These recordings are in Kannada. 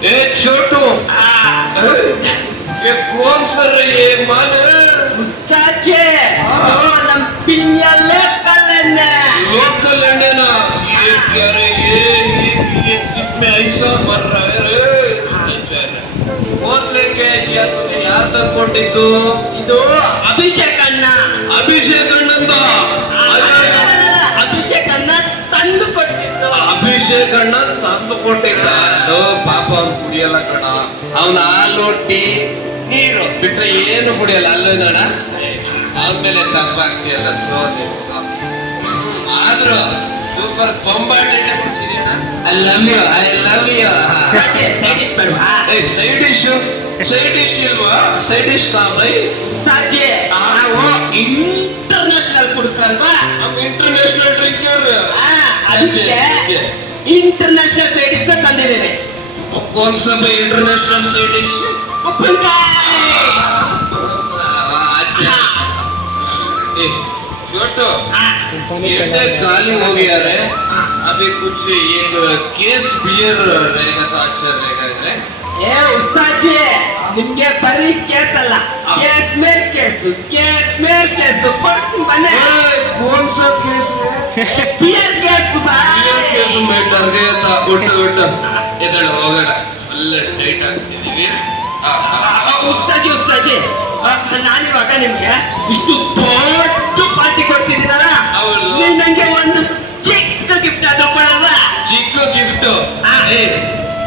ए छोटू ये कौन सर ये माल उस्ताद जी नम पिन्याले कलने लोकल अंडे ना ये क्या रे ये सिप में ऐसा मर रहा है रे कौन लेके क्या तुझे यार तक ಕೊಟ್ಟಿದ್ದು ಇದು ಅಭಿಷೇಕ್ ಅಣ್ಣ ಅಭಿಷೇಕ್ ಅಣ್ಣಂದ ಅಭಿಷೇಕ್ ಅಣ್ಣ ತಂದು ಕೊಟ್ಟಿದ್ದು ಅಭಿಷೇಕ್ ಅಣ್ಣ ತಂದು ಕೊಟ್ಟಿದ್ದ ಪಾಪ ಅವ್ನು ಕುಡಿಯಲ್ಲ ಕಣ ಅವನ ಹಾಲು ಟೀ ನೀರು ಬಿಟ್ರೆ ಏನು ಕುಡಿಯಲ್ಲ ಅಲ್ಲೋದಣ್ಣ ಆಮೇಲೆ ತಪ್ಪಾಗ್ತಿಯಲ್ಲ ಆದ್ರೂ ಸೂಪರ್ ಬೊಂಬಾಟಿಗೆ ಕುಡಿಸಿದೀನ I love you side dish ಇಲ್ವಾ ಸೈಡ್ ಡಿಶ್ ಕಾಮೈ ಉಸ್ತಾದ್ಜಿ ನಾವು ಇಂಟರ್ನ್ಯಾಷನಲ್ ಕುಡ್ಕಲ್ವಾ ನಮ್ಮ ಇಂಟರ್ನ್ಯಾಷನಲ್ ಡ್ರಿಂಕರ್ ಅದಕ್ಕೆ ಇಂಟರ್ನ್ಯಾಷನಲ್ ಸೈಡ್ ಡಿಶ್ ತಂದಿದ್ದೇನೆ कौन सा भाई इंटरनेशनल साइड डिश छोटो ये खाली हो गया रे अभी कुछ ये केस बियर रहेगा तो अच्छा रहेगा ಏ ಉಸ್ತಾದ್ಜಿ ನಿಮ್ಗೆ ಬರೀ ಕೇಸ್ ಅಲ್ಲ ಕೇಸ್ ಮೇಲ್ ಕೇಸು ಕೊಡ್ತೀನಿ ಬನ್ನಿ कौन सा case beer case beer case में डर गया था उठ इधर ಹೋಗೋಣ ಫುಲ್ ಟೈಟ್ ಆಗ್ತಿದೀವಿ ಉಸ್ತಾದ್ಜಿ ನಾನಿವಾಗ ನಿಮ್ಗೆ ಇಷ್ಟು ದೊಡ್ಡ ಪಾರ್ಟಿ ಕೊಡ್ಸಿದ್ದೀನಲ್ಲ ನೀವು ನಂಗೆ ಒಂದು ಚಿಕ್ಕ ಗಿಫ್ಟ್ ಆದ್ರೂ ಕೊಡಲ್ವಾ ಚಿಕ್ಕ ಗಿಫ್ಟ್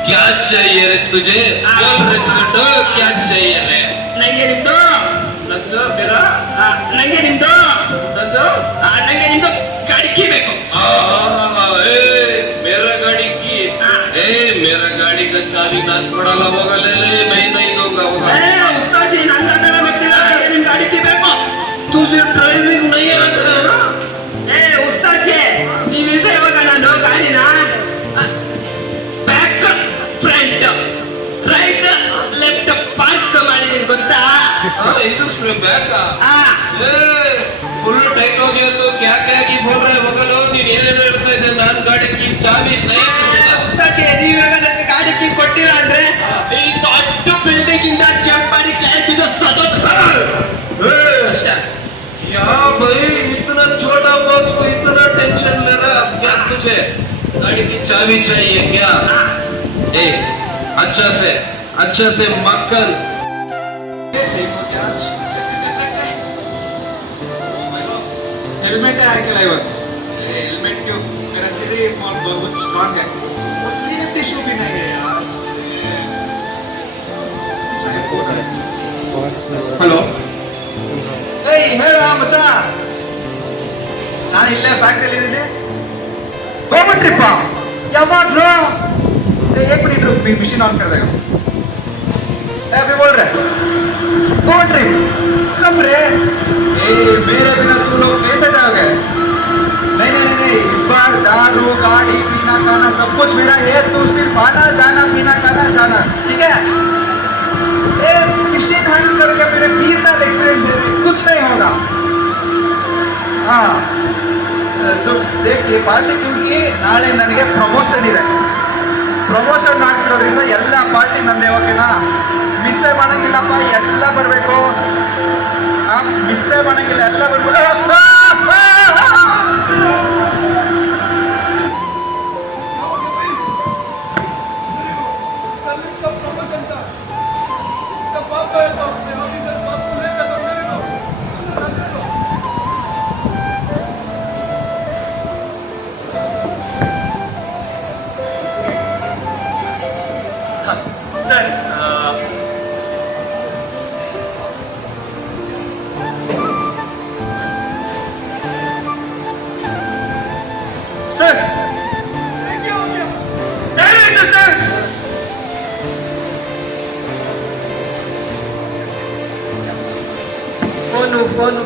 क्या चाहिए रे तुझे बोल रे छोटो क्या चाहिए रे ನಂಗೆ ನಿಮ್ದು नजो मेरा ನಂಗೆ ನಿಮ್ದು नजो ನಂಗೆ ನಿಮ್ದು ಗಡಿಕೆ ಬೇಕು मेरा गाड़ी की मेरा गाड़ी का चाबी नाथ पड़ाला होगा ले मैं नहीं दूंगा ಉಸ್ತಾದ್ಜಿ ನಂಗೆ ಅದೆಲ್ಲ ಗೊತ್ತಿಲ್ಲ ನಂಗೆ ನಿಮ್ ಗಡಿಕೆ ಬೇಕು तुझे ड्राइविंग नहीं आता है ना ಉಸ್ತಾದ್ಜಿ ನೀವಿದ್ರೆ ಇವಾಗ ನಾನು ಗಾಡಿನ back front right left park ಮಾಡಿದೀನಿ ಗೊತ್ತಾ ಇದು ಬ್ಯಾಕ್ ಫುಲ್ ಟೈಟ್ हो गया तो क्या की बोल रहे ಮಗಲು ನೀನು ಏನೇನು ಹೇಳ್ತಾ ಇದ್ದೆ ನಾನು ಗಾಡಿ ಕೀ ಚಾವಿ ನೈ ಉಸ್ತಾದ್ಜಿ ನೀವಾಗ ನನಗೆ ಗಾಡಿ ಕೀ ಕೊಟ್ಟಿಲ್ಲ ಅಂದ್ರೆ ಈ ದೊಡ್ಡ ಬಿಲ್ಡಿಂಗ್ ಇಂದ ಜಂಪ್ ಮಾಡಿ ಕೆಳಗೆ ಬಿದ್ದು ಸದೋತ್ ಅಷ್ಟೇ क्या भाई इतना छोटा बॉक्स को इतना टेंशन ले रहा है क्या तुझे गाड़ी की चाबी चाहिए क्या अच्छा से मक्खन हेलमेट है क्या लाइव हेलमेट क्यों मेरा सिर बहुत स्ट्रांग है और सेफ्टी शू भी नहीं है यार हेलो ಹೇಳ ಮಚ್ಚ ನಾನು ಇಲ್ಲೇ ಫ್ಯಾಕ್ಟ್ರಿಯಲ್ಲಿ ಇದ್ದೀನಿ ಗೌರ್ಮೆಂಟ್ ಟ್ರಿಪ್ಪ ಯಾವಾಗ್ಲೂ एक मिनट रुक मशीन ऑन कर देगा अभी बोल रहे गवर्नमेंट ट्रिप कब रे मेरे बिना तुम लोग कैसे जाओगे नहीं इस बार दारू गाड़ी पीना खाना सब कुछ मेरा है तू सिर्फ आना जाना पीना खाना जाना ठीक है मशीन हैंडल करके मेरे 20 साल एक्सपीरियंस है कुछ नहीं होगा हाँ तो देख ये पार्टी क्योंकि नाಳೆ ನನಗೆ ಪ್ರಮೋಷನ್ ಇದೆ ಪ್ರಮೋಷನ್ ಆಗ್ತಿರೋದ್ರಿಂದ ಎಲ್ಲ ಪಾರ್ಟಿ ನಂದೇ ಓಕೆನಾ ಮಿಸ್ಸೇ ಮಾಡಂಗಿಲ್ಲಪ್ಪ ಎಲ್ಲ ಬರಬೇಕು ಮಿಸ್ಸೇ ಮಾಡಂಗಿಲ್ಲ ಎಲ್ಲ ಬರಬೇಕು ಸರ್ ಸರ್ ಏನಾಯ್ತು ಸರ್ ಫೋನು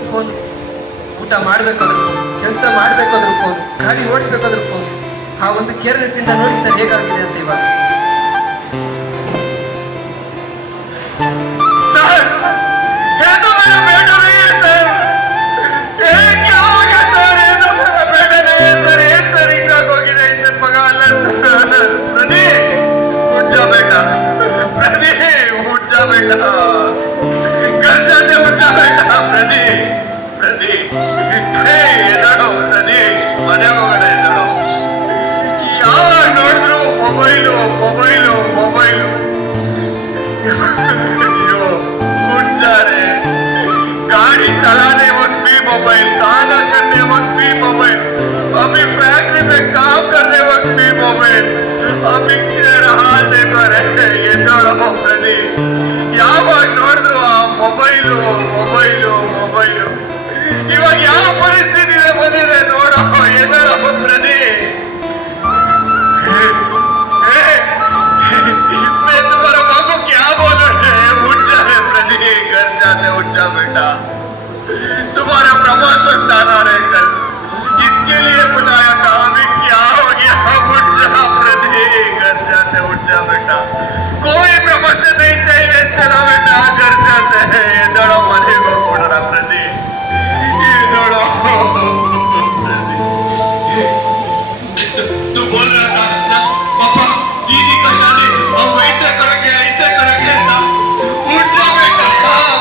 ಊಟ ಮಾಡಬೇಕಾದ್ರು ಕೆಲಸ ಮಾಡಬೇಕಾದ್ರು ಫೋನ್ ಗಾಡಿ ಓಡಿಸ್ಬೇಕಾದ್ರು ಫೋನ್ ಆ ಒಂದು ಕೇರ್ಲೆಸ್ ಇಂದ ನೋಡಿ ಸರ್ ಹೇಗಾಗಿದೆ ಅಂತ ಇವಾಗ सर ये तो मेरा बेटा नहीं है सर ये क्या हो गया सर ये तो मेरा बेटा नहीं है सर ये सर ಹಿಂಗಾಗಿ ಹೋಗಿದೆ ಇನ್ನ ಪಗ ಅಲ್ಲ ಸರ್ ಪ್ರದೀಪ್ ಕುಂಚ ಬೇಟ बेटा घर जाते उठ जा बेटा प्रदीप हे ಎದಳೋ ಪ್ರದೀಪ್ ಮನೆ ಹೋಗಡೆ ಎದಳೋ ಯಾವಾಗ ನೋಡಿದ್ರು ಮೊಬೈಲು अयो उठ जा रे गाड़ी चलाने वक्त भी मोबाइल खाना करने वक्त भी मोबाइल अभी फैक्ट्री में काम करने वक्त भी मोबाइल अभी तेरा हाल देखो रे ये ನೋಡೋ ಪ್ರದೀಪ್ ಯಾವಾಗ ನೋಡಿದ್ರು ಆ ಮೊಬೈಲು ಇವಾಗ ಯಾವ ಪರಿಸ್ಥಿತಿ ಬಂದಿದೆ ನೋಡೋ ಎದಳೋ ಪ್ರದೀಪ್ इसमें तुम्हारा माँ को क्या बोलो रे उठ जा रे प्रदीप घर जाते उठ जा बेटा तुम्हारा प्रमोशन डाला रे कल इसके लिए बुलाया था अभी क्या हो गया उठ जा प्रदीप घर जाते उठ जा बेटा कोई प्रमोशन नहीं चाहिए चलो बेटा घर जाते हैं ये दड़ो मरे को उड़ना प्रदीप ये दड़ो तू बोल रहा था ना पापा दीदी का शादी हम ऐसे करेंगे ना उठ जा बेटा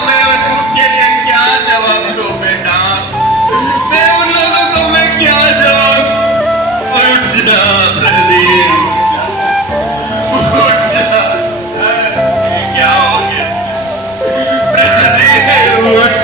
मैं उनके लिए क्या जवाब दूं बेटा मैं उन लोगों को मैं क्या जवाब उठ जा प्रदीप उठ जा क्या हो गया प्रदीप उठ